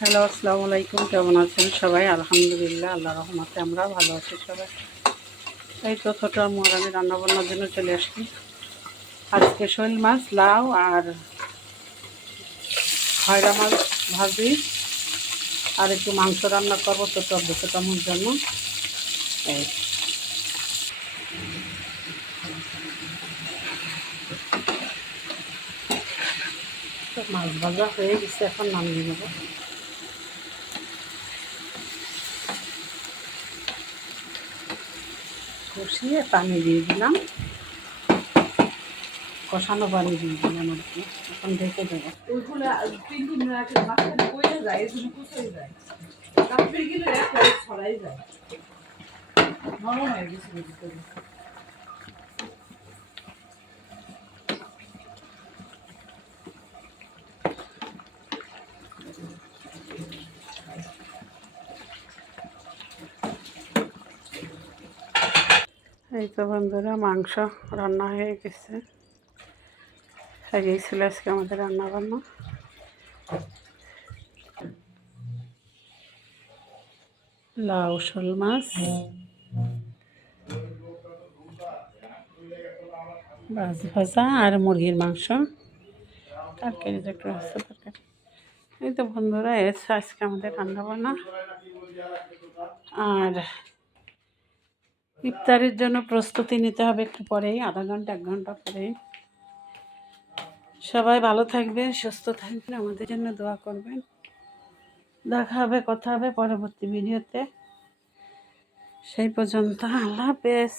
Hello, আসসালামু আলাইকুম। কেমন আছেন সবাই? আলহামদুলিল্লাহ, আল্লাহ রহমতে আমরা ভালো আছি সবাই। এই তো ছোটো আম্মু আর আমি রান্নাবান্নার জন্য চলে আসছি। আজকে শোল মাছ, লাউ আর খয়রা মাছ ভাজি আর একটু মাংস রান্না করবো তো ছোটো আম্মুর জন্য। এই তো মাছ ভাজা হয়ে গেছে, এখন নামিয়ে নেব। কষিয়ে পানি দিয়ে দিলাম, কষানো পানি দিয়ে দিলাম আর কি। এখন ঢেকে দেবো। ওইগুলো 3 দিন রাখে মাঝখানে বইয়ে যায়, এজন্য কুচে যায়। তারপরে গেলে একটা ছড়াই যায়, নরম হয়ে গেছে ভিতরে। এই তো বন্ধুরা, মাংস রান্না হয়ে গেছে। এই ছিল আজকে আমাদের রান্না বান্না। লাউ, শোল মাছ, মাছ ভাজা আর মুরগির মাংস, তরকারি একটু আছে তরকারি। এই তো বন্ধুরা, এসে আজকে আমাদের রান্না বান্না। আর ইফতারের জন্য প্রস্তুতি নিতে হবে একটু পরেই, আধা ঘন্টা 1 ঘন্টা পরেই। সবাই ভালো থাকবেন, সুস্থ থাকবেন, আমাদের জন্য দোয়া করবেন। দেখা হবে, কথা হবে পরবর্তী ভিডিওতে। সেই পর্যন্ত আল্লাহ হাফেজ।